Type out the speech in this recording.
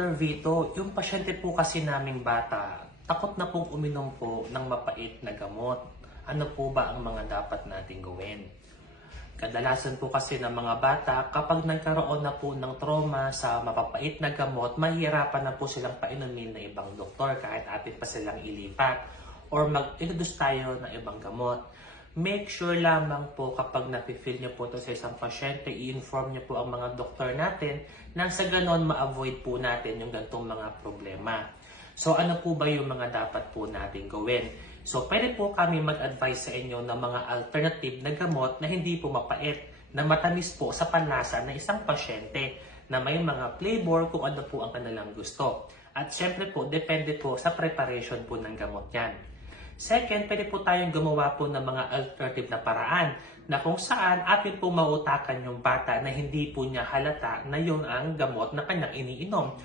Dr. Vito, yung pasyente po kasi naming bata, takot na pong uminom po ng mapait na gamot. Ano po ba ang mga dapat nating gawin? Kadalasan po kasi ng mga bata, kapag nagkaroon na po ng trauma sa mapapait na gamot, mahihirapan na po silang painumin ng ibang doktor kahit atin pa silang ilipat or mag-introduce tayo ng ibang gamot. Make sure lamang po kapag nafe-feel niyo po ito sa isang pasyente, i-inform niyo po ang mga doktor natin nang sa ganon ma-avoid po natin yung ganitong mga problema. So ano po ba yung mga dapat po natin gawin? So pwede po kami mag-advise sa inyo ng mga alternative na gamot na hindi po mapait, na matamis po sa panlasa ng isang pasyente na may mga flavor kung ano po ang kanilang gusto. At syempre po, depende po sa preparation po ng gamot yan. Second, pwede po tayong gumawa po ng mga alternative na paraan na kung saan atin po mautakan yung bata na hindi po niya halata na yun ang gamot na kanyang iniinom